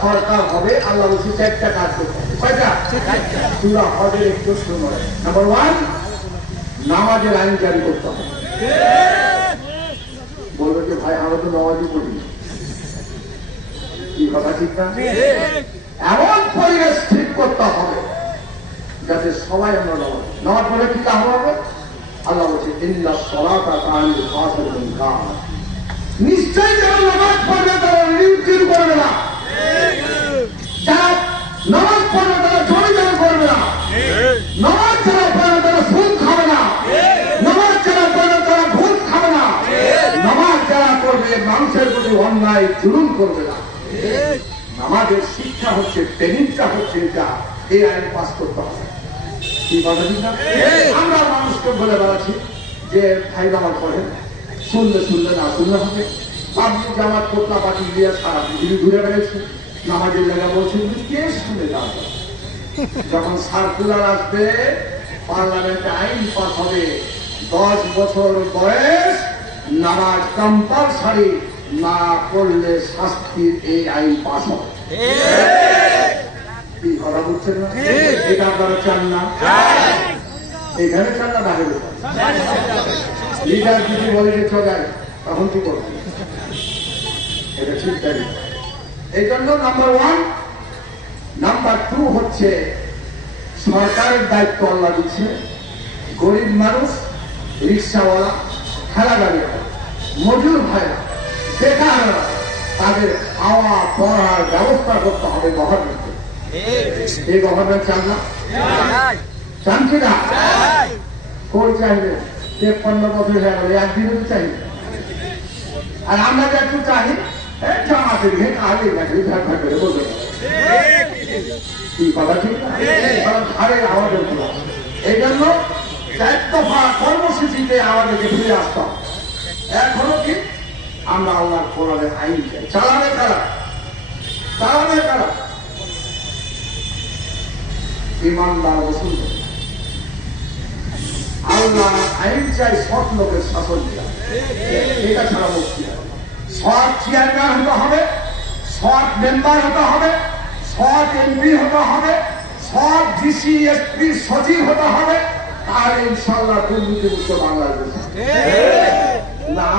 সরকার হবে, আল্লাহ চারটা কাজ করতে কয়টা? সুরা হজের একটু সময় নাম্বার ওয়ান নামাজের আইন জারি করতে হবে। বলবে যে, ভাই, আমরা তো নামাজই না। কি কথা, ঠিক না? এমন পরিবেশ ঠিক করতে হবে যাতে সবাই আমরা নামাজ নামাজ পড়লে কি লাভ হবে? আল্লাহ বলছে ইল্লা সলাতা নিশ্চয়ই যারা নামাজ পড়বে, তারা মানুষের প্রতি অন্যায় জুলুম করবে না। আমাদের শিক্ষা হচ্ছে ট্রেনিংটা হচ্ছে এটা এই আইন পাস করতে হবে আমরা মানুষকে বলে বেড়াচ্ছি যে ভাই নামাজ পড়েন শুনলে শুনলে না শুনলে হবে। আপনি জামাত কোটলা পাটি দিয়ে সারা পৃথিবী ঘুরে বেড়েছে নামাজের জায়গা বলছেন কে শুনে যাবে যখন সার্কুলার আসবে পার্লামেন্টে আইন পাস হবে দশ বছর বয়স নামাজ কম্পালসারি না করলে শাস্তির এই আইন পাস হবে। কি কথা বুঝছেন না? এটা আপনারা চান না? এখানে চান না বাইরে লিডার যদি বলে যে চলে তখন কি করবে? এটা ঠিক তাই। এই জন্য নাম্বার ওয়ান নাম্বার টু হচ্ছে সরকারের দায়িত্ব আল্লাহ দিচ্ছে। গরিব মানুষ রিক্সাওয়ালা ঠেলা গাড়িওয়ালা মজুর ভাইরা বেকাররা তাদের খাওয়া, পড়ার ব্যবস্থা করতে হবে গভর্নমেন্টকে এই গভর্নমেন্ট চান না? চান কি না? কোন চাইবে? তেপ্পান্ন বছর হয়ে গেল একদিনও তো চাইবে। আর আমরা যে একটু চাই, এই জন্য কর্মসূচিতে আমাদেরকে ফিরে আসতে হবে। এখনও আমরা আল্লাহর কোরআনের আইন চাই। চালাবে কারা? চালাবে কারা? ইমানদার মুসলমান আল্লাহ আইন চাই সৎ লোকের শাসন চাই এটা ছাড়া মুক্তি সৎ চেয়ারম্যান হতে হবে সৎ মেম্বার হতে হবে সৎ এমপি হতে হবে সৎ ডিসি এসপি সচিব হতে হবে তাহলে ইনশাল্লাহ দুর্নীতি মুক্ত বাংলাদেশ না